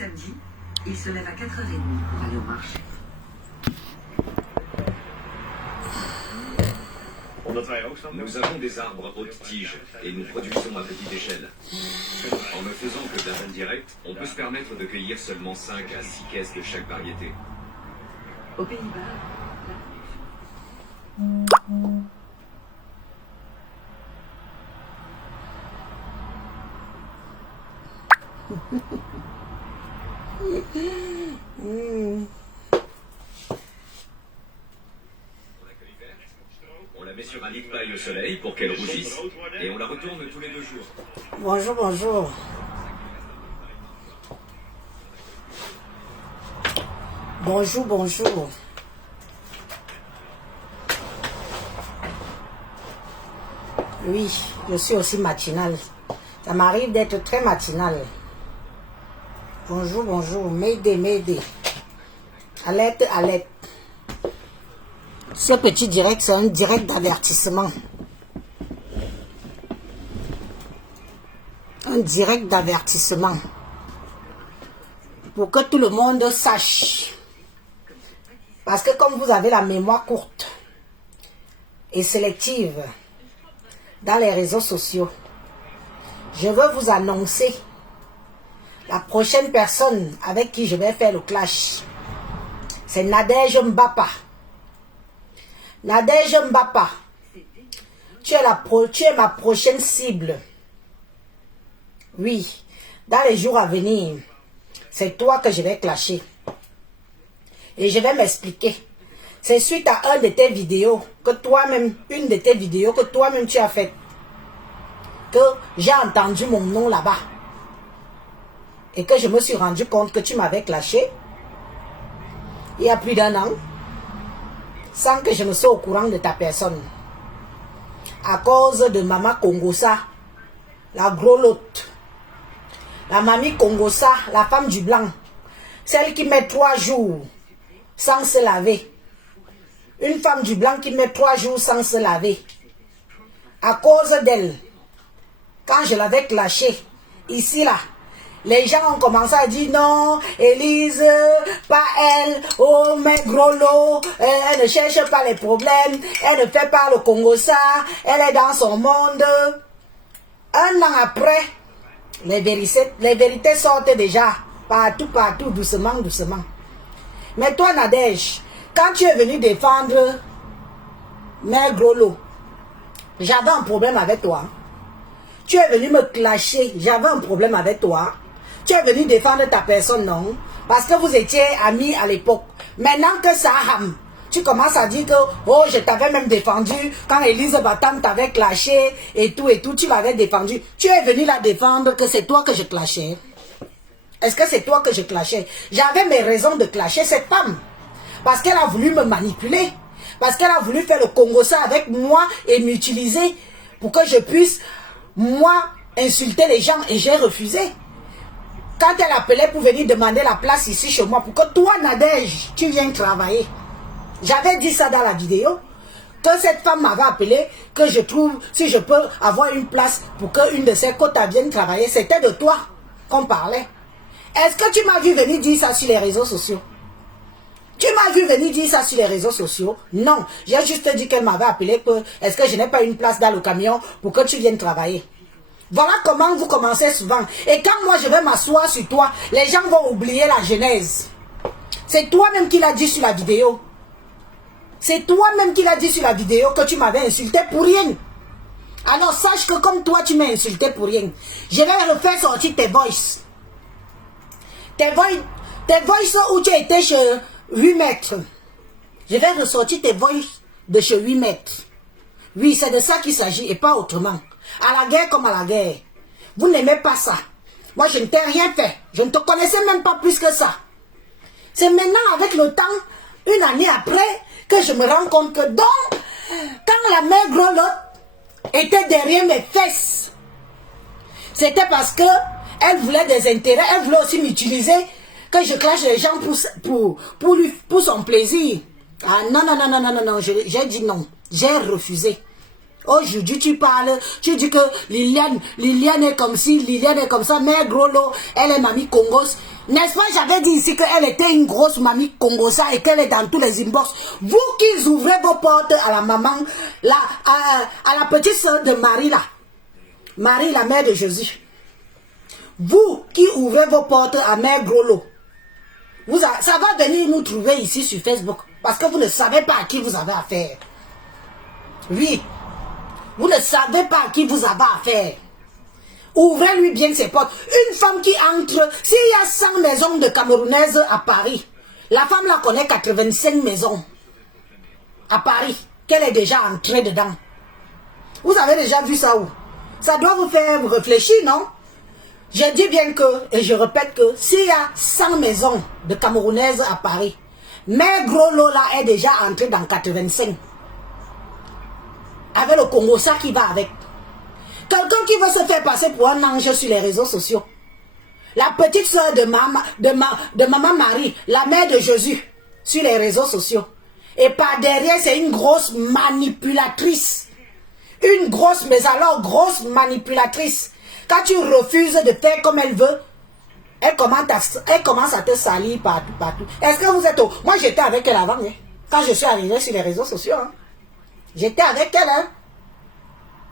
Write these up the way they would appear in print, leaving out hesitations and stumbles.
samedis, il se lève à 4h30 pour aller au marché. Nous avons des arbres haute tige et nous produisons à petite échelle. En ne faisant que de la vente directe, on peut se permettre de cueillir seulement 5 à 6 caisses de chaque variété. Aux Pays-Bas, On la met sur un lit de paille au soleil pour qu'elle rougisse et on la retourne tous les 2 jours. Bonjour, bonjour. Bonjour, bonjour. Oui, je suis aussi matinale. Ça m'arrive d'être très matinale. Bonjour, bonjour. M'aider, m'aider. Alerte, alerte. Ce petit direct, c'est un direct d'avertissement. Un direct d'avertissement. Pour que tout le monde sache. Parce que comme vous avez la mémoire courte et sélective dans les réseaux sociaux, je veux vous annoncer la prochaine personne avec qui je vais faire le clash. C'est Nadège Mbapa. Nadège Mbapa, tu es ma prochaine cible. Oui, dans les jours à venir, c'est toi que je vais clasher. Et je vais m'expliquer. C'est suite à une de tes vidéos que toi-même tu as faite, que j'ai entendu mon nom là-bas. Et que je me suis rendu compte que tu m'avais clashé il y a plus d'1 an, sans que je ne sois au courant de ta personne. À cause de Maman Kongosa, la grelotte. La mamie Kongosa, la femme du blanc. Celle qui met 3 jours sans se laver. Une femme du blanc qui met 3 jours sans se laver. À cause d'elle, quand je l'avais clashée, ici là, les gens ont commencé à dire non, Élise, pas elle, oh mais gros lot, elle ne cherche pas les problèmes, elle ne fait pas le Congo-ça, elle est dans son monde. 1 an après, les vérités sortent déjà, partout, doucement, doucement. Mais toi Nadège, quand tu es venu défendre mes gros lots, j'avais un problème avec toi. Tu es venu me clasher, j'avais un problème avec toi. Tu es venu défendre ta personne, non? Parce que vous étiez amis à l'époque. Maintenant que ça rame, tu commences à dire que, oh, je t'avais même défendu quand Élise Batam t'avait clashé et tout, tu l'avais défendu. Tu es venu la défendre que c'est toi que je clashais. Est-ce que c'est toi que je clashais? J'avais mes raisons de clasher cette femme. Parce qu'elle a voulu me manipuler. Parce qu'elle a voulu faire le Congo-ça avec moi et m'utiliser pour que je puisse, moi, insulter les gens. Et j'ai refusé. Quand elle appelait pour venir demander la place ici chez moi, pour que toi, Nadège, tu viennes travailler. J'avais dit ça dans la vidéo, que cette femme m'avait appelé, que je trouve, si je peux avoir une place pour qu'une de ses quotas vienne travailler, c'était de toi qu'on parlait. Est-ce que tu m'as vu venir dire ça sur les réseaux sociaux? Tu m'as vu venir dire ça sur les réseaux sociaux? Non, j'ai juste dit qu'elle m'avait appelé, que est-ce que je n'ai pas une place dans le camion pour que tu viennes travailler? Voilà comment vous commencez souvent. Et quand moi je vais m'asseoir sur toi, les gens vont oublier la genèse. C'est toi-même qui l'as dit sur la vidéo. C'est toi-même qui l'as dit sur la vidéo que tu m'avais insulté pour rien. Alors sache que comme toi tu m'as insulté pour rien, je vais refaire sortir tes voices. Tes voices où tu étais chez 8 mètres. Je vais ressortir tes voices de chez 8 mètres. Oui, c'est de ça qu'il s'agit et pas autrement. À la guerre comme à la guerre. Vous n'aimez pas ça. Moi, je ne t'ai rien fait. Je ne te connaissais même pas plus que ça. C'est maintenant, avec le temps, 1 année après, que je me rends compte que donc, quand la mère grelotte était derrière mes fesses, c'était parce que elle voulait des intérêts, elle voulait aussi m'utiliser, que je clash les gens pour son plaisir. Ah non, j'ai dit non. J'ai refusé. Aujourd'hui, tu parles, tu dis que Liliane est comme ci, Liliane est comme ça, mais gros lot, elle est mamie Congos. N'est-ce pas, j'avais dit ici qu'elle était une grosse mamie Congosa et qu'elle est dans tous les inbox. Vous qui ouvrez vos portes à la maman, à la petite soeur de Marie là, Marie la mère de Jésus. Vous qui ouvrez vos portes à Mère Grolo, ça va venir nous trouver ici sur Facebook parce que vous ne savez pas à qui vous avez affaire. Oui, vous ne savez pas à qui vous avez affaire. Ouvrez-lui bien ses portes. Une femme qui entre, s'il y a 100 maisons de Camerounaises à Paris, la femme la connaît 85 maisons à Paris, qu'elle est déjà entrée dedans. Vous avez déjà vu ça où? Ça doit vous faire réfléchir, non? Je dis bien que, et je répète que, s'il y a 100 maisons de Camerounaises à Paris, Mère Gros Lola est déjà entrée dans 85. Avec le Congo, ça qui va avec. Quelqu'un qui veut se faire passer pour un ange sur les réseaux sociaux. La petite soeur de maman Marie, la mère de Jésus, sur les réseaux sociaux. Et par derrière, c'est une grosse manipulatrice. Une grosse, mais alors grosse manipulatrice. Quand tu refuses de faire comme elle veut, elle commence à te salir partout, partout. Est-ce que vous êtes au... Moi, j'étais avec elle avant, hein, quand je suis arrivé sur les réseaux sociaux. Hein. J'étais avec elle. Hein.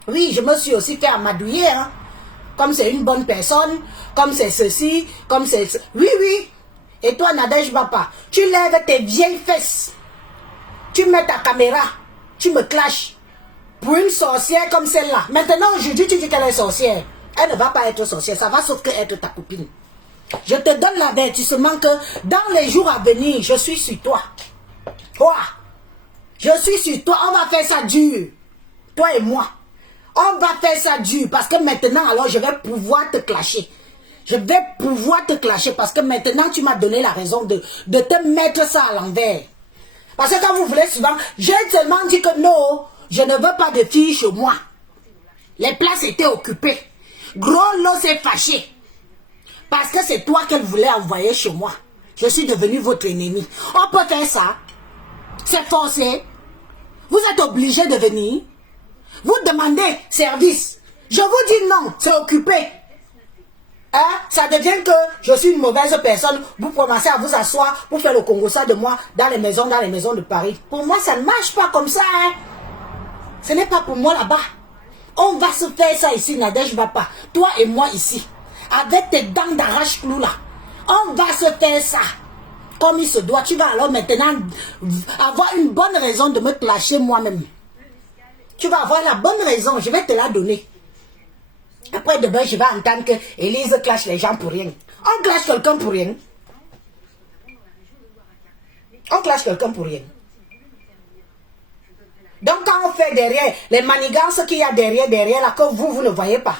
Oui, je me suis aussi fait amadouiller. Hein. Comme c'est une bonne personne, comme c'est ceci, comme c'est... Oui, oui. Et toi, Nadège Bapa, tu lèves tes vieilles fesses. Tu mets ta caméra. Tu me clashes. Pour une sorcière comme celle-là. Maintenant, aujourd'hui, tu dis qu'elle est sorcière. Elle ne va pas être sorcière. Ça va sauf que être ta copine. Je te donne l'avertissement que dans les jours à venir, je suis sur toi. Toi. Je suis sur toi. On va faire ça dur. Toi et moi. On va faire ça dur. Parce que maintenant, alors, je vais pouvoir te clasher. Je vais pouvoir te clasher. Parce que maintenant, tu m'as donné la raison de te mettre ça à l'envers. Parce que quand vous voulez souvent, j'ai tellement dit que non, je ne veux pas de filles chez moi. Les places étaient occupées. Gros lot s'est fâché. Parce que c'est toi qu'elle voulait envoyer chez moi. Je suis devenu votre ennemi. On peut faire ça. C'est forcé. Vous êtes obligé de venir. Vous demandez service. Je vous dis non, c'est occupé. Hein? Ça devient que je suis une mauvaise personne. Vous commencez à vous asseoir pour faire le Congo ça de moi dans les maisons de Paris. Pour moi, ça ne marche pas comme ça. Hein? Ce n'est pas pour moi là-bas. On va se faire ça ici, Nadège Bapa. Toi et moi ici. Avec tes dents d'arrache-clou là. On va se faire ça. Comme il se doit. Tu vas alors maintenant avoir une bonne raison de me clasher moi-même. Tu vas avoir la bonne raison. Je vais te la donner. Après demain, je vais entendre que Élise clash les gens pour rien. On clash quelqu'un pour rien. On clash quelqu'un pour rien. Donc quand on fait derrière, les manigances qu'il y a derrière là, que vous ne voyez pas.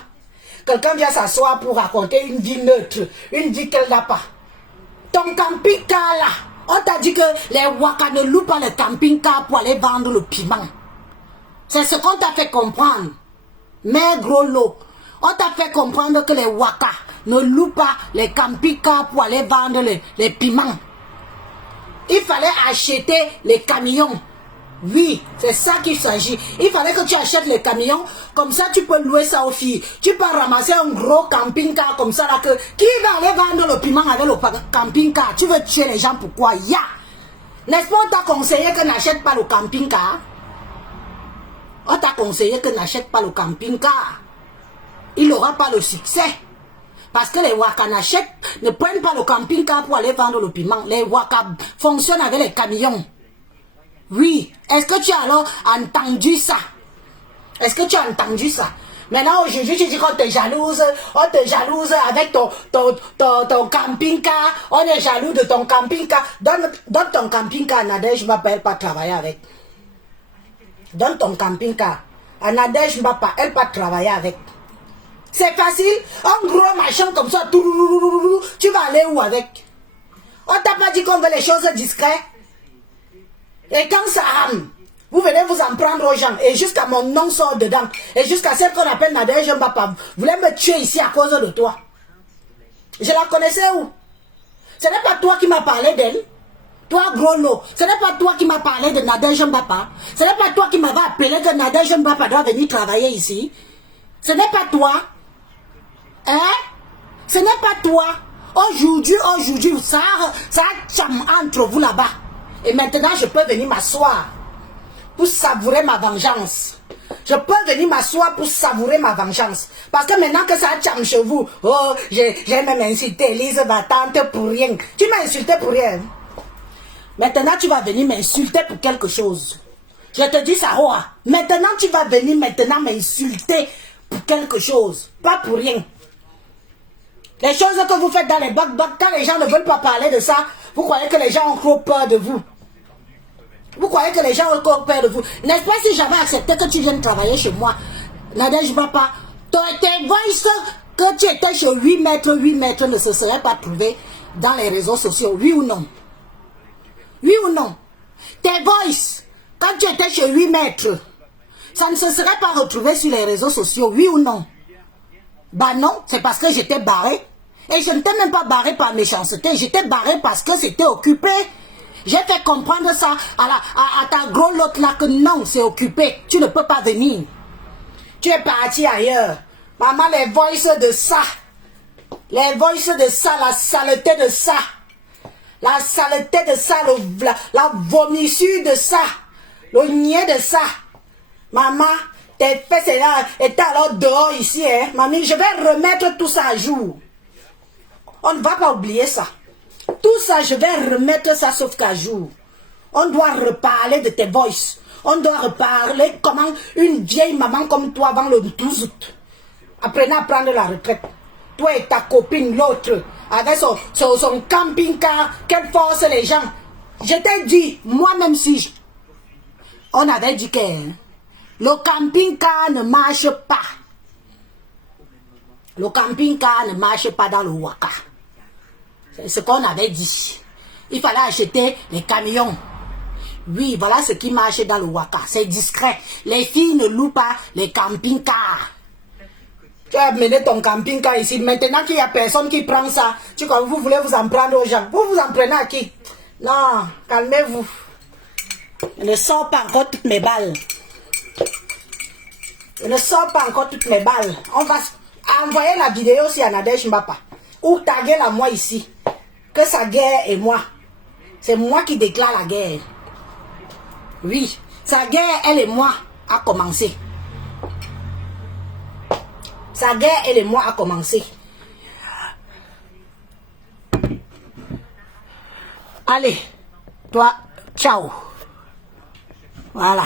Quelqu'un vient s'asseoir pour raconter une vie neutre, une vie qu'elle n'a pas. Ton camping-car là, on t'a dit que les Waka ne louent pas le camping-car pour aller vendre le piment. C'est ce qu'on t'a fait comprendre. Mais gros lot, on t'a fait comprendre que les Waka ne louent pas les camping-cars pour aller vendre les piments. Il fallait acheter les camions. Oui, c'est ça qu'il s'agit. Il fallait que tu achètes les camions, comme ça tu peux louer ça aux filles. Tu peux ramasser un gros camping-car comme ça là que... Qui va aller vendre le piment avec le camping-car? Tu veux tuer les gens, pourquoi? Ya! N'est-ce pas, on t'a conseillé que n'achète pas le camping-car? On t'a conseillé que n'achète pas le camping-car. Il n'aura pas le succès. Parce que les Waka ne prennent pas le camping-car pour aller vendre le piment. Les Waka fonctionnent avec les camions. Oui. Est-ce que tu as alors entendu ça? Est-ce que tu as entendu ça? Maintenant, aujourd'hui, tu dis qu'on te jalouse. On te jalouse avec ton camping-car. On est jaloux de ton camping-car. Donne ton camping-car, Nadège m'appelle pas travailler avec. Donne ton camping-car. Nadège Mbapa, elle pas travailler avec. C'est facile. Un gros machin comme ça. Tu vas aller où avec? On t'a pas dit qu'on veut les choses discrètes? Et quand ça rame, vous venez vous en prendre aux gens. Et jusqu'à mon nom sort dedans. Et jusqu'à celle qu'on appelle Nadège Mbapa. Vous voulez me tuer ici à cause de toi. Je la connaissais où? Ce n'est pas toi qui m'as parlé d'elle. Toi, gros lot, ce n'est pas toi qui m'as parlé de Nadège Mbapa. Ce n'est pas toi qui m'avais appelé que Nadège Mbapa doit venir travailler ici. Ce n'est pas toi. Hein? Ce n'est pas toi. Aujourd'hui, ça chame entre vous là-bas. Et maintenant, je peux venir m'asseoir pour savourer ma vengeance. Je peux venir m'asseoir pour savourer ma vengeance. Parce que maintenant que ça chame chez vous, oh, j'ai même insulté Elise Battante pour rien. Tu m'as insulté pour rien. Maintenant, tu vas venir m'insulter pour quelque chose. Je te dis ça, oh, maintenant, tu vas venir m'insulter pour quelque chose. Pas pour rien. Les choses que vous faites dans les bacs, quand les gens ne veulent pas parler de ça, vous croyez que les gens ont trop peur de vous. Vous croyez que les gens ont trop peur de vous. N'est-ce pas si j'avais accepté que tu viennes travailler chez moi, Nadège Mbapa, tes voices que tu étais chez 8 mètres ne se seraient pas trouvées dans les réseaux sociaux, oui ou non? Oui ou non? Tes voices, quand tu étais chez 8 mètres, ça ne se serait pas retrouvé sur les réseaux sociaux, oui ou non? Bah non, c'est parce que j'étais barré. Et je ne t'ai même pas barré par méchanceté, j'étais barré parce que c'était occupé. J'ai fait comprendre ça à ta gros lotte là que non, c'est occupé, tu ne peux pas venir. Tu es parti ailleurs. Maman, les voices de ça, la saleté de ça. La saleté de ça, la vomissure de ça, le niais de ça. Maman, tes fesses là étaient alors dehors ici, hein. Mamie, je vais remettre tout ça à jour. On ne va pas oublier ça. Tout ça, je vais remettre ça sauf qu'à jour. On doit reparler de tes voices. On doit reparler comment une vieille maman comme toi avant le 12 août apprenait à prendre la retraite. Toi et ta copine, l'autre, avec son camping-car, qu'elle force les gens. Je t'ai dit, moi-même si on avait dit que le camping-car ne marche pas. Le camping-car ne marche pas dans le Waka. C'est ce qu'on avait dit. Il fallait acheter les camions. Oui, voilà ce qui marche dans le Waka. C'est discret. Les filles ne louent pas les camping-cars. Tu as amené ton camping-car ici. Maintenant qu'il n'y a personne qui prend ça, vous voulez vous en prendre aux gens. Vous vous en prenez à qui? Non, calmez-vous. Je ne sors pas encore toutes mes balles. Je ne sors pas encore toutes mes balles. On va envoyer la vidéo aussi à Nadège Mbapa. Ou taguer-la moi ici. Que sa guerre est moi. C'est moi qui déclare la guerre. Oui, sa guerre, elle et moi, a commencé. Sa guerre, elle et moi, a commencé. Allez, toi, ciao. Voilà.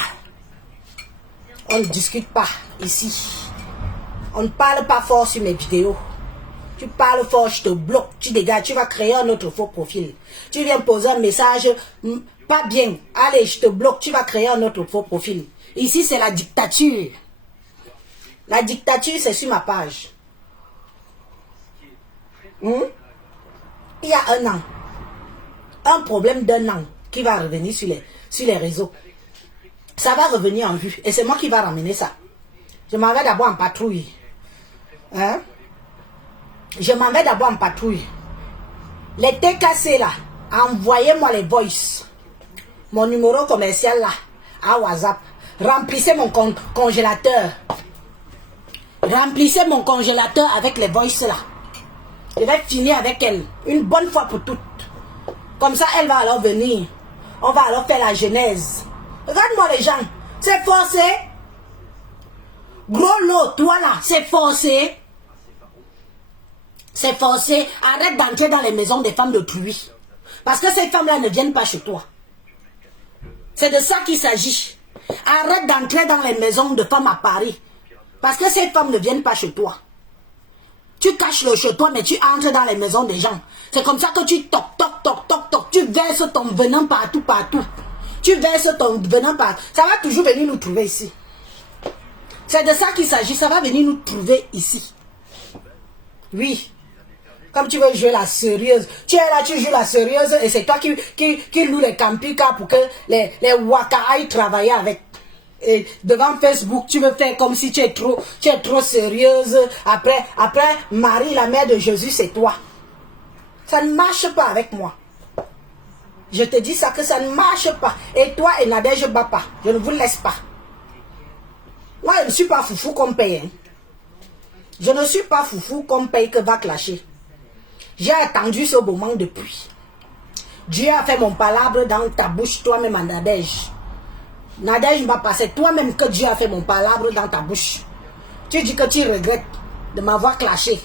On ne discute pas ici. On ne parle pas fort sur mes vidéos. Tu parles fort, je te bloque, tu dégages, tu vas créer un autre faux profil. Tu viens poser un message, pas bien. Allez, je te bloque, tu vas créer un autre faux profil. Ici, c'est la dictature. La dictature, c'est sur ma page. Il y a un an. Un problème d'un an qui va revenir sur les réseaux. Ça va revenir en vue. Et c'est moi qui va ramener ça. Je m'en vais d'abord en patrouille. Hein? Je m'en vais d'abord en patrouille. Les TKC là, envoyez-moi les voices. Mon numéro commercial là, à WhatsApp. Remplissez mon congélateur. Remplissez mon congélateur avec les voices là. Je vais finir avec elle. Une bonne fois pour toutes. Comme ça, elle va alors venir. On va alors faire la genèse. Regarde-moi les gens. C'est forcé. Gros lot, toi là, c'est forcé. C'est forcé. Arrête d'entrer dans les maisons des femmes d'autrui. Parce que ces femmes-là ne viennent pas chez toi. C'est de ça qu'il s'agit. Arrête d'entrer dans les maisons de femmes à Paris. Parce que ces femmes ne viennent pas chez toi. Tu caches le chez toi, mais tu entres dans les maisons des gens. C'est comme ça que tu toc, toc, toc, toc, toc. Tu verses ton venin partout, partout. Tu verses ton venin partout. Ça va toujours venir nous trouver ici. C'est de ça qu'il s'agit. Ça va venir nous trouver ici. Oui. Comme tu veux jouer la sérieuse. Tu es là, tu joues la sérieuse et c'est toi qui loue les camping-cars pour que les Waka aillent travailler avec. Et devant Facebook, tu veux faire comme si tu es trop sérieuse. Après, Marie, la mère de Jésus, c'est toi. Ça ne marche pas avec moi. Je te dis ça que ça ne marche pas. Et toi et Nadège, je ne bats pas. Je ne vous laisse pas. Moi, je ne suis pas foufou qu'on paye. Hein. Je ne suis pas foufou qu'on paye que va clasher. J'ai attendu ce moment depuis. Dieu a fait mon palabre dans ta bouche, toi-même en Nadège. Nadège m'a passé toi-même que Dieu a fait mon palabre dans ta bouche. Tu dis que tu regrettes de m'avoir clashé.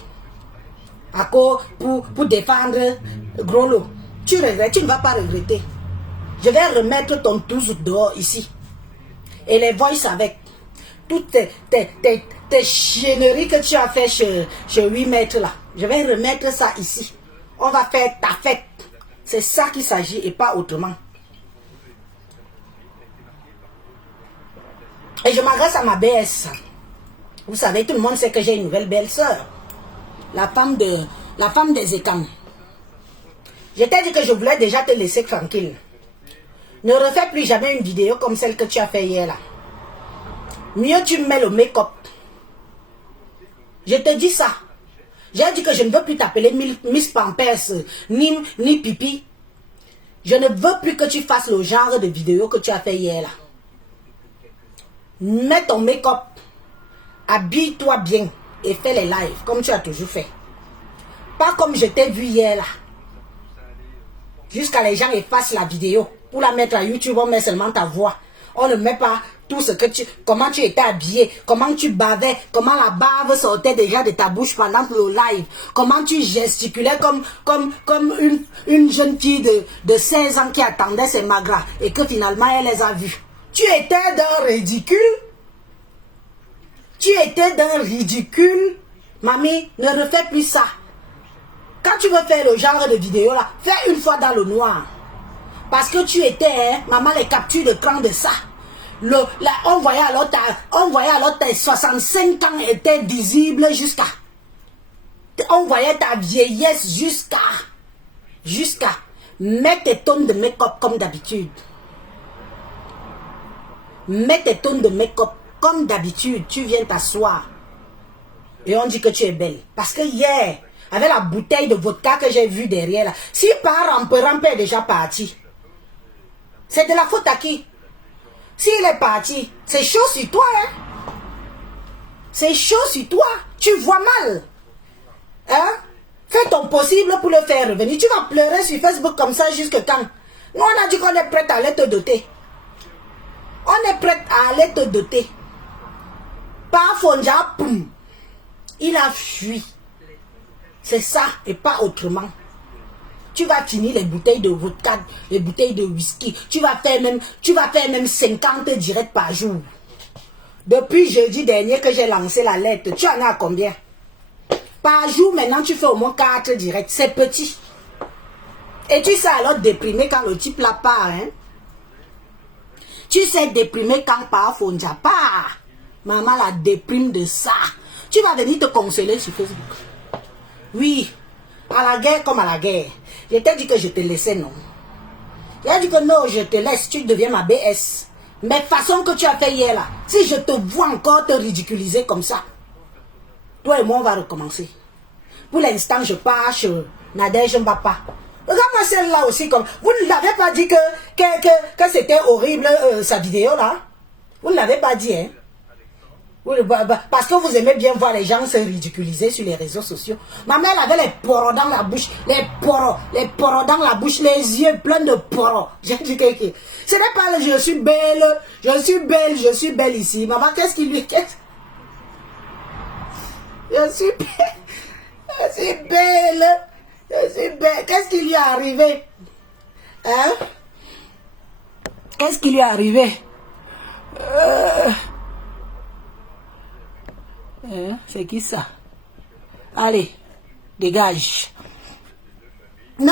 À cause pour défendre Gros Lot. Tu regrettes, tu ne vas pas regretter. Je vais remettre ton tous dehors ici. Et les voices avec. Toutes tes chienneries que tu as fait chez 8 mètres là. Je vais remettre ça ici. On va faire ta fête. C'est ça qu'il s'agit et pas autrement. Et je m'adresse à ma BS. Vous savez, tout le monde sait que j'ai une nouvelle belle-sœur. La femme des écans. Je t'ai dit que je voulais déjà te laisser tranquille. Ne refais plus jamais une vidéo comme celle que tu as fait hier là. Mieux tu mets le make-up. Je te dis ça. J'ai dit que je ne veux plus t'appeler Miss Pampers ni Pipi. Je ne veux plus que tu fasses le genre de vidéo que tu as fait hier là. Mets ton make-up. Habille-toi bien et fais les lives comme tu as toujours fait. Pas comme je t'ai vu hier là. Jusqu'à les gens effacent la vidéo. Pour la mettre à YouTube, on met seulement ta voix. On ne met pas tout ce que comment tu étais habillé, comment tu bavais, comment la bave sortait déjà de ta bouche pendant le live, comment tu gesticulais comme une jeune fille de 16 ans qui attendait ses magras et que finalement elle les a vus. Tu étais d'un ridicule. Tu étais d'un ridicule. Mamie, ne refais plus ça. Quand tu veux faire le genre de vidéo là, fais une fois dans le noir. Parce que tu étais, hein, maman, les captures d'écran de ça. On voyait alors tes 65 ans étaient visibles jusqu'à. On voyait ta vieillesse jusqu'à. Mets tes tonnes de make-up comme d'habitude. Mets tes tonnes de make-up comme d'habitude. Tu viens t'asseoir. Et on dit que tu es belle. Parce que hier, avec la bouteille de vodka que j'ai vue derrière là, si par Rampe est déjà parti, c'est de la faute à qui? S'il est parti, c'est chaud sur toi, hein? C'est chaud sur toi. Tu vois mal. Hein? Fais ton possible pour le faire revenir. Tu vas pleurer sur Facebook comme ça jusque quand? Nous, on a dit qu'on est prêt à aller te doter. On est prêt à aller te doter. Par Fonja, poum. Il a fui. C'est ça et pas autrement. Tu vas finir les bouteilles de vodka, les bouteilles de whisky. Tu vas faire même 50 directs par jour. Depuis jeudi dernier que j'ai lancé la lettre, tu en as combien? Par jour, maintenant, tu fais au moins 4 directs. C'est petit. Et tu sais alors déprimer quand le type là part, hein? Tu sais déprimer quand part Fonja part. Maman la déprime de ça. Tu vas venir te consoler sur Facebook. Oui, à la guerre comme à la guerre. Je t'ai dit que je te laissais, non. J'ai dit que non, je te laisse, tu deviens ma BS. Mais façon que tu as fait hier là, si je te vois encore te ridiculiser comme ça, toi et moi on va recommencer. Pour l'instant, je pars chez Nadège Mbapa. Regarde-moi celle-là aussi comme... Vous ne l'avez pas dit que c'était horrible sa vidéo là. Vous ne l'avez pas dit, hein. Parce que vous aimez bien voir les gens se ridiculiser sur les réseaux sociaux. Ma mère avait les poros dans la bouche. Les poros dans la bouche. Les yeux pleins de poros. J'ai dit que ce n'est pas le je suis belle ici. Maman, qu'est-ce qui lui... Je suis belle. Qu'est-ce qui lui est arrivé? Hein? Qu'est-ce qui lui est arrivé? C'est qui ça? Allez, dégage. Non,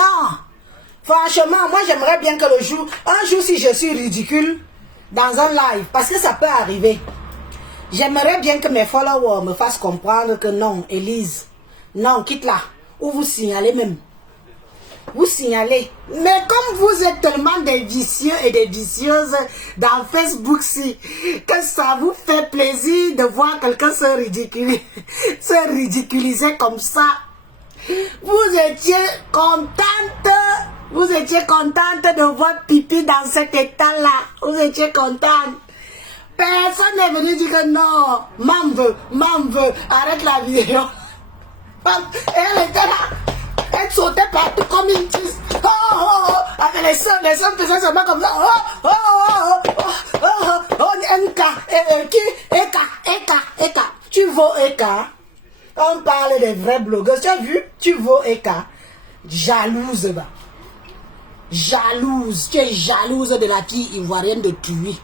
franchement, moi j'aimerais bien que un jour si je suis ridicule dans un live, parce que ça peut arriver. J'aimerais bien que mes followers me fassent comprendre que non, Elise, non, quitte là. Ou vous signalez même. Vous signalez. Mais comme vous êtes tellement des vicieux et des vicieuses dans Facebook, si, que ça vous fait plaisir de voir quelqu'un se ridiculiser comme ça. Vous étiez contente. Vous Vous étiez contente de voir pipi dans cet état-là. Vous étiez contente. Personne n'est venu dire que non. Maman veut. Arrête la vidéo. Elle était là. Elle sautait partout comme une tisse. Oh, oh, oh. Avec les sons faisaient seulement comme ça. Oh, oh, oh, oh, oh, oh, oh, Eka. Tu vaux Eka. On parle des vrais blogueurs. Tu as vu? Tu vaux Eka. Jalouse, bah. Jalouse. Tu es jalouse de la fille ivoirienne de Tui.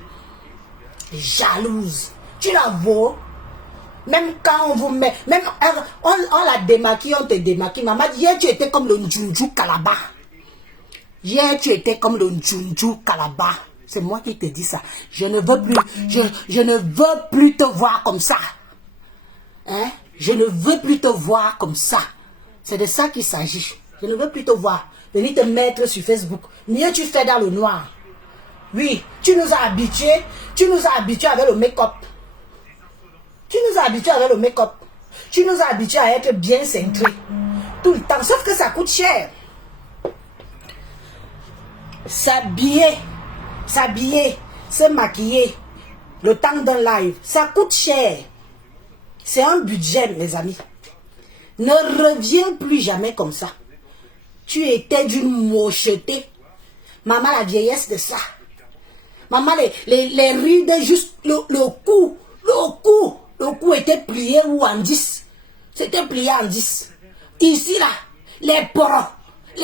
Jalouse. Tu la vaux. Même quand on vous met, même on la démaquille, on te démaquille. Maman dit, hier tu étais comme le Njunju Kalaba. Hier tu étais comme le Njunju Kalaba. C'est moi qui te dis ça. Je ne veux plus, je ne veux plus te voir comme ça. Hein? Je ne veux plus te voir comme ça. C'est de ça qu'il s'agit. Je ne veux plus te voir. Venir te mettre sur Facebook. Mieux tu fais dans le noir. Oui, tu nous as habitués. Tu nous as habitués avec le make-up. Tu nous as habitués avec le make-up. Tu nous as habitués à être bien cintrés. Tout le temps. Sauf que ça coûte cher. S'habiller, se maquiller, le temps d'un live, ça coûte cher. C'est un budget, mes amis. Ne reviens plus jamais comme ça. Tu étais d'une mocheté. Maman, la vieillesse de ça. Maman, les rides, juste le cou. Le cou était plié ou en 10. C'était plié en 10. Ici, là, les poros. Je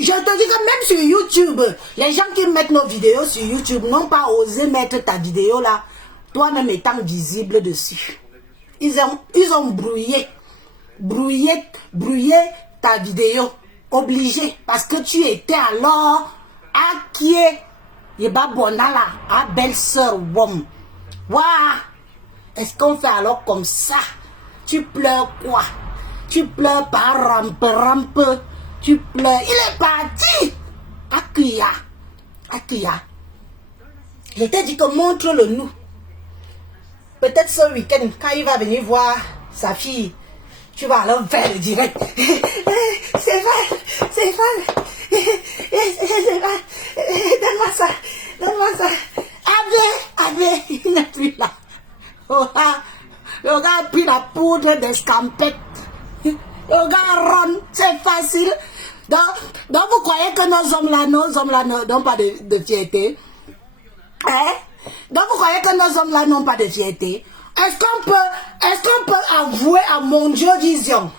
te dis que même sur YouTube, les gens qui mettent nos vidéos sur YouTube n'ont pas osé mettre ta vidéo là, toi-même étant visible dessus. Ils ont brouillé ta vidéo. Obligé. Parce que tu étais alors à qui est Yeba Bonala, à belle-sœur Wom. Waouh! Est-ce qu'on fait alors comme ça? Tu pleures quoi? Tu pleures par rampe. Tu pleures. Il est parti. Akuya. Je t'ai dit que montre-le nous. Peut-être ce week-end, quand il va venir voir sa fille, tu vas alors faire le direct. C'est vrai. Donne-moi ça. Avec, il n'est plus là. Le gars a pris la poudre d'escampette. Le gars ronde, c'est facile. Donc vous croyez que nos hommes là n'ont pas de fierté? Hein? Donc vous croyez que nos hommes là n'ont pas de fierté? Est-ce qu'on peut avouer à mon Dieu Vision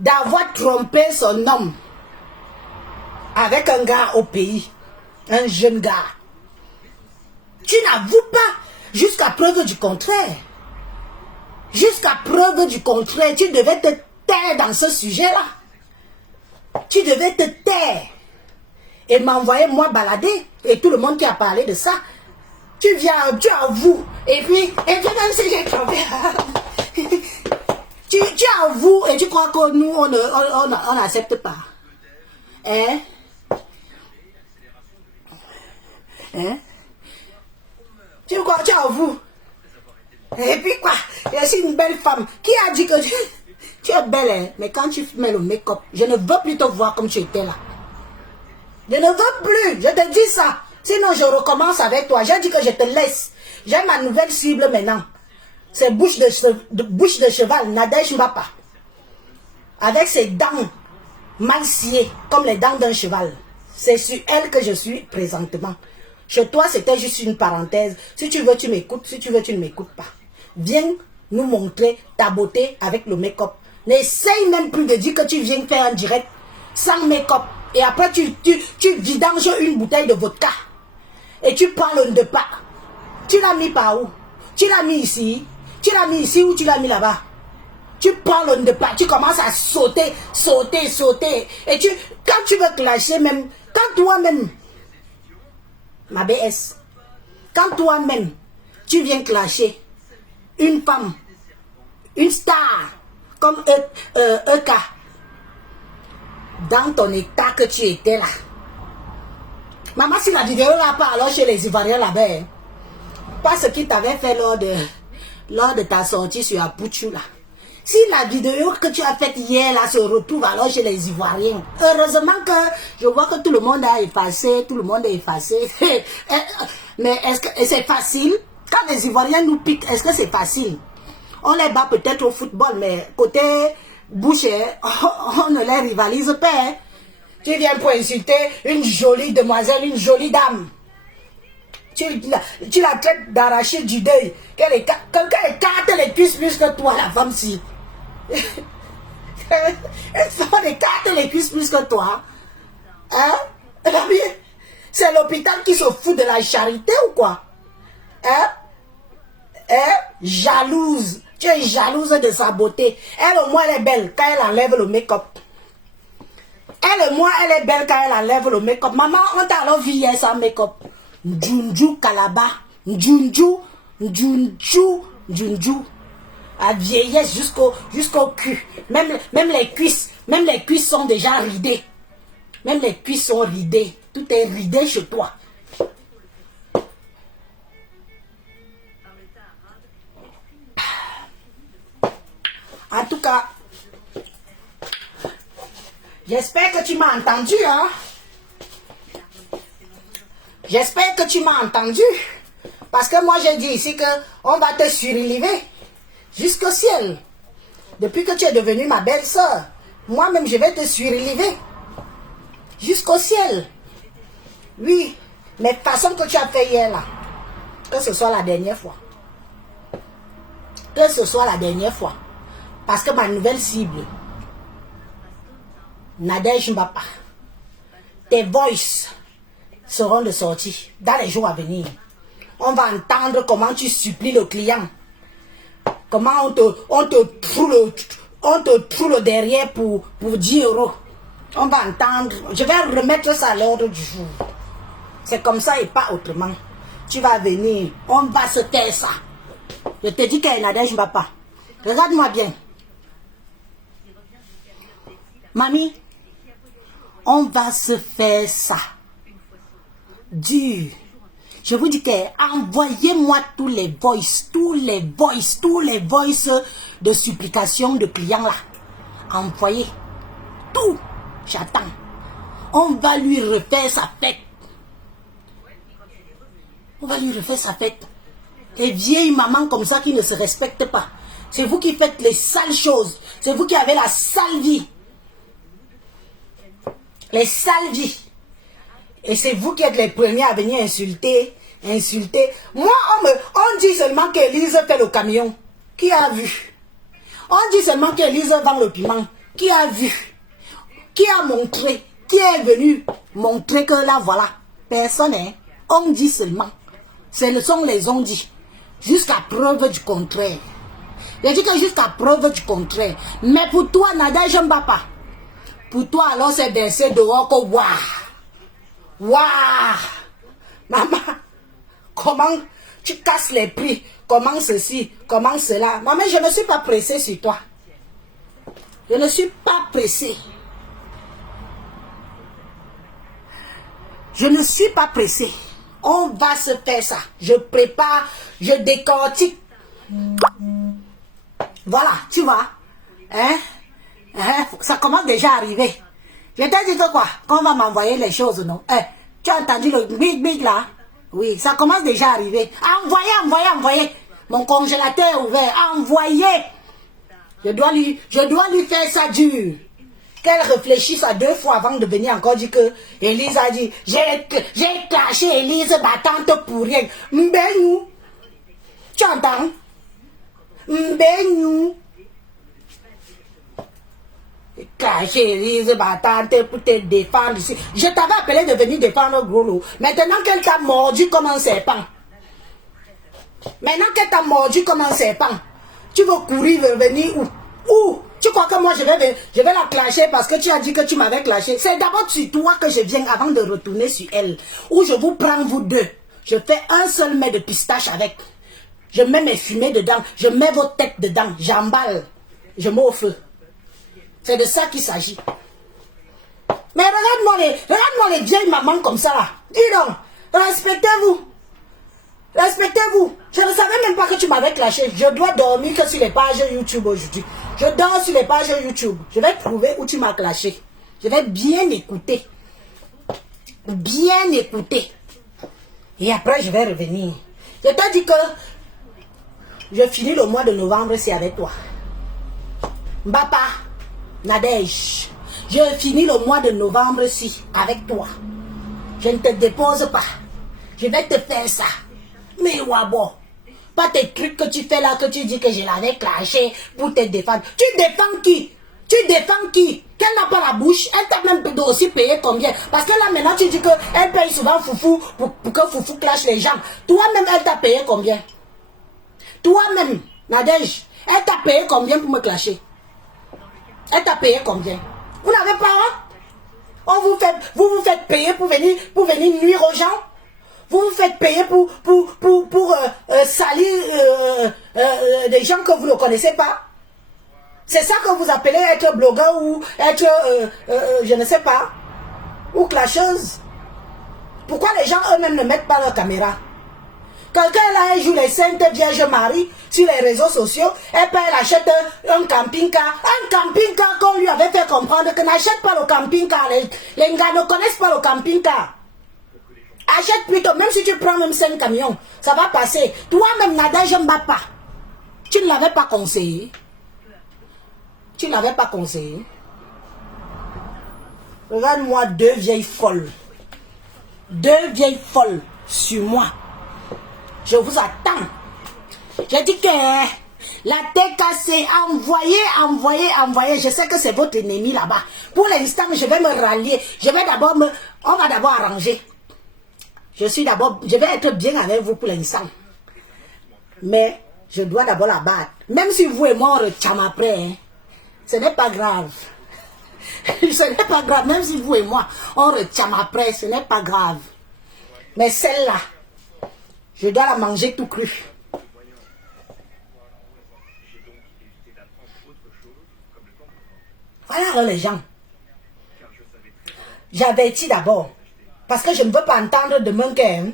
d'avoir trompé son homme avec un gars au pays, un jeune gars? Tu n'avoues pas jusqu'à preuve du contraire. Jusqu'à preuve du contraire, tu devais te taire dans ce sujet-là. Tu devais te taire et m'envoyer moi balader et tout le monde qui a parlé de ça. Tu avoues et puis même si j'ai trompé, tu avoues et tu crois que nous on n'accepte pas. Hein? Tu avoues. Et puis quoi? Je suis une belle femme. Qui a dit que tu es belle, hein? Mais quand tu mets le make-up, je ne veux plus te voir comme tu étais là. Je ne veux plus. Je te dis ça. Sinon, je recommence avec toi. J'ai dit que je te laisse. J'ai ma nouvelle cible maintenant. C'est bouche de cheval, Nadège Mbapa. Avec ses dents mal sciées, comme les dents d'un cheval. C'est sur elle que je suis présentement. Chez toi, c'était juste une parenthèse. Si tu veux, tu m'écoutes. Si tu veux, tu ne m'écoutes pas. Viens nous montrer ta beauté avec le make-up. N'essaye même plus de dire que tu viens faire un direct sans make-up. Et après, tu vidanges une bouteille de vodka. Et tu parles de pas. Tu l'as mis par où? Tu l'as mis ici? Tu l'as mis ici ou tu l'as mis là-bas? Tu parles de pas. Tu commences à sauter. Et quand tu veux clasher même, quand toi-même, ma BS, quand toi-même, tu viens clasher une femme, une star, comme Eka, dans ton état que tu étais là. Maman, si la vidéo là pas alors chez les Ivoiriens là-bas, hein, pas ce qui t'avait fait lors de ta sortie sur Apuchu là. Si la vidéo que tu as faite hier là se retrouve alors chez les Ivoiriens, heureusement que je vois que tout le monde a effacé, tout le monde est effacé. Mais est-ce que c'est facile? Quand les Ivoiriens nous piquent, est-ce que c'est facile? On les bat peut-être au football, mais côté bouche, on ne les rivalise pas. Hein. Tu viens pour insulter une jolie demoiselle, une jolie dame. Tu la traites d'arracher du deuil. Quelqu'un écarte les cuisses plus que toi, la femme-ci. Elle écarte les cuisses plus que toi. Hein? C'est l'hôpital qui se fout de la charité ou quoi? Hein? Hein? Jalouse. Tu es jalouse de sa beauté. Elle au moins elle est belle quand elle enlève le make-up. Elle au moins elle est belle quand elle enlève le make-up. Maman, on t'a alors vu hier sans make-up. Njunju Kalaba. Njunju. À vieillesse jusqu'au cul. Même les cuisses sont déjà ridées. Même les cuisses sont ridées. Tout est ridé chez toi. En tout cas, j'espère que tu m'as entendu, hein. J'espère que tu m'as entendu. Parce que moi, j'ai dit ici qu'on va te surélever jusqu'au ciel. Depuis que tu es devenue ma belle-sœur, moi-même, je vais te surélever jusqu'au ciel. Oui, mais façon que tu as fait hier, là, que ce soit la dernière fois. Que ce soit la dernière fois. Parce que ma nouvelle cible, Nadège Mbapa, tes voices seront de sortie dans les jours à venir. On va entendre comment tu supplies le client. Comment on te troule derrière pour 10 €. On va entendre. Je vais remettre ça à l'ordre du jour. C'est comme ça et pas autrement. Tu vas venir. On va se faire ça. Je te dis qu'elle Nadège Mbapa. Regarde-moi bien. Mamie, on va se faire ça. Dur. Je vous dis que envoyez-moi tous les voices de supplication de clients là. Envoyez. Tout. J'attends. On va lui refaire sa fête. On va lui refaire sa fête. Les vieilles mamans comme ça qui ne se respectent pas. C'est vous qui faites les sales choses. C'est vous qui avez la sale vie. Les sales vies. Et c'est vous qui êtes les premiers à venir insulter. Moi, on dit seulement qu'Élise fait le camion. Qui a vu? On dit seulement qu'Élise vend le piment. Qui a vu? Qui a montré? Qui est venu montrer que là, voilà. Personne, hein? On dit seulement. Ce sont les on dit. Jusqu'à preuve du contraire. Je dis que jusqu'à preuve du contraire. Mais pour toi, Nadège Mbapa, pour toi, alors, c'est versé dehors que waouh! Maman, comment tu casses les prix? Comment ceci? Comment cela? Maman, je ne suis pas pressée sur toi. Je ne suis pas pressée. Je ne suis pas pressée. On va se faire ça. Je prépare, je décortique. Voilà, tu vois. Hein? Ça commence déjà à arriver. Je t'ai dit que quoi? Qu'on va m'envoyer les choses, non? Tu as entendu le big là? Oui, ça commence déjà à arriver. Envoyez. Mon congélateur est ouvert. Envoyez. Je dois lui faire ça dur. Qu'elle réfléchisse à 2 fois avant de venir encore dire que Élise a dit j'ai clashé Élise battante pour rien. Mbénou. Tu entends? Mbénou. Caché Élise battante pour te défendre ici. Je t'avais appelé de venir défendre Grolo. Maintenant qu'elle t'a mordu comme un serpent. Tu veux courir venir où? Où? Tu crois que moi je vais la clasher parce que tu as dit que tu m'avais clashé? C'est d'abord sur toi que je viens avant de retourner sur elle. Ou je vous prends vous deux. Je fais un seul mets de pistache avec. Je mets mes fumées dedans. Je mets vos têtes dedans. J'emballe. Je mets au feu. C'est de ça qu'il s'agit. Mais regarde-moi les vieilles mamans comme ça là. Dis donc, respectez-vous. Je ne savais même pas que tu m'avais clashé. Je dois dormir que sur les pages YouTube aujourd'hui. Je dors sur les pages YouTube. Je vais trouver où tu m'as clashé. Je vais bien écouter. Bien écouter. Et après, je vais revenir. Je t'ai dit que je finis le mois de novembre, c'est avec toi. Mbapa, Nadège, je finis le mois de novembre, si avec toi. Je ne te dépose pas. Je vais te faire ça. Mais wabo, pas tes trucs que tu fais là, que tu dis que je l'avais clashé pour te défendre. Tu défends qui? Tu défends qui? Qu'elle n'a pas la bouche, elle t'a même aussi payé combien? Parce que là maintenant tu dis qu'elle paye souvent Foufou pour que Foufou clash les gens. Toi-même elle t'a payé combien? Toi-même, Nadège, elle t'a payé combien pour me clasher? Elle t'a payé combien? Vous n'avez pas, hein? Vous vous faites payer pour venir nuire aux gens? Vous vous faites payer pour salir des gens que vous ne connaissez pas? C'est ça que vous appelez être blogueur ou être, je ne sais pas, ou clasheuse? Pourquoi les gens eux-mêmes ne mettent pas leur caméra? Quelqu'un là, un jour, les Saintes Vierges Marie, sur les réseaux sociaux, elle achète un camping-car. Un camping-car qu'on lui avait fait comprendre que n'achète pas le camping-car. Les gars ne connaissent pas le camping-car. Achète plutôt, même si tu prends même 5 camions, ça va passer. Toi-même, Nadège Mbapa, tu ne l'avais pas conseillé. Tu ne l'avais pas conseillé. Regarde-moi 2 vieilles folles. 2 vieilles folles sur moi. Je vous attends. J'ai dit que la TKC envoyé. Je sais que c'est votre ennemi là-bas. Pour l'instant, je vais me rallier. On va d'abord arranger. Je vais être bien avec vous pour l'instant. Mais je dois d'abord la battre. Même si vous et moi on retient après, hein, ce n'est pas grave. Ce n'est pas grave. Même si vous et moi on retient après, ce n'est pas grave. Mais celle-là, je dois la manger tout cru. Voilà les gens. J'avertis d'abord. Parce que je ne veux pas entendre de mon cœur.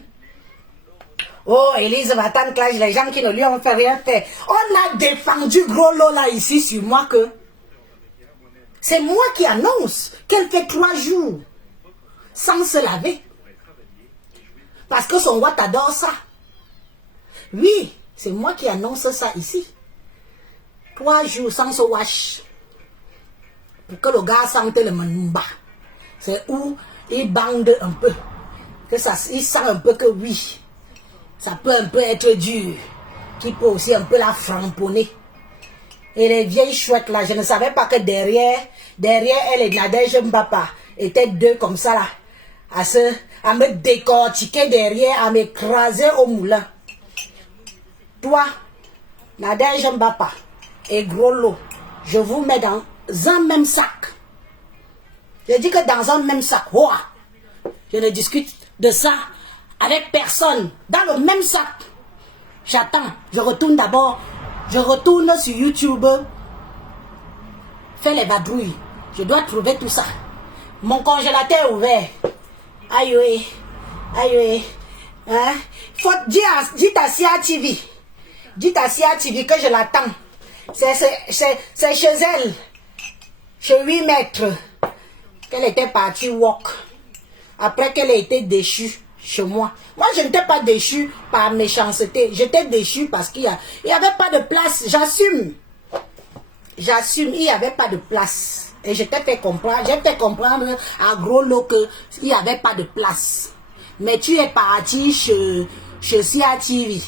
Oh, Élise va tant clash les gens qui ne lui ont fait rien fait. On a défendu gros lot là ici sur moi que c'est moi qui annonce qu'elle fait 3 jours sans se laver. Parce que son Watt adore ça. Oui, c'est moi qui annonce ça ici. 3 jours sans se wash. Pour que le gars sente le manumba. C'est où il bande un peu. Que ça, il sent un peu que oui. Ça peut un peu être dur. Qui peut aussi un peu la framponner. Et les vieilles chouettes là, je ne savais pas que derrière elle et Nadège Mbapa étaient 2 comme ça là. À me décortiquer derrière, à m'écraser au moulin. Toi, Nadège Mbapa et Gros Lot, je vous mets dans un même sac. Je dis que dans un même sac. Oh, je ne discute de ça avec personne. Dans le même sac. J'attends. Je retourne d'abord. Je retourne sur YouTube. Fais les vadrouilles. Je dois trouver tout ça. Mon congélateur est ouvert. Aïe, aïe. Aïe, hein? Dis à Sia TV. Dis à Sia TV que je l'attends. C'est chez elle. Chez 8 mètres. Qu'elle était partie walk. Après qu'elle ait été déchue chez moi. Moi, je n'étais pas déchue par méchanceté. J'étais déchue parce qu'il n'y avait pas de place. J'assume. J'assume, il n'y avait pas de place. Et je t'ai fait comprendre. J'ai fait comprendre à Gros Lot qu'il n'y avait pas de place. Mais tu es parti chez Sia TV.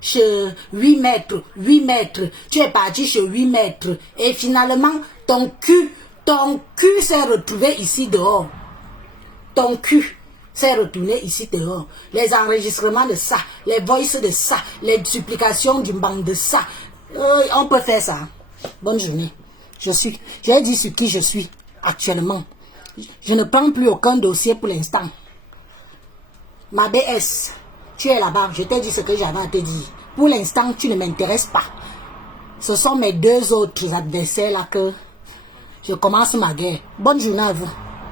Chez 8 mètres. 8 mètres. Tu es parti chez 8 mètres. Et finalement, ton cul s'est retrouvé ici dehors. Ton cul s'est retourné ici dehors. Les enregistrements de ça, les voices de ça, les supplications du banc de ça. On peut faire ça. Bonne journée. J'ai dit sur qui je suis actuellement. Je ne prends plus aucun dossier pour l'instant. Ma BS, tu es là-bas. Je t'ai dit ce que j'avais à te dire. Pour l'instant, tu ne m'intéresses pas. Ce sont mes 2 autres adversaires là que je commence ma guerre. Bonne journée à vous.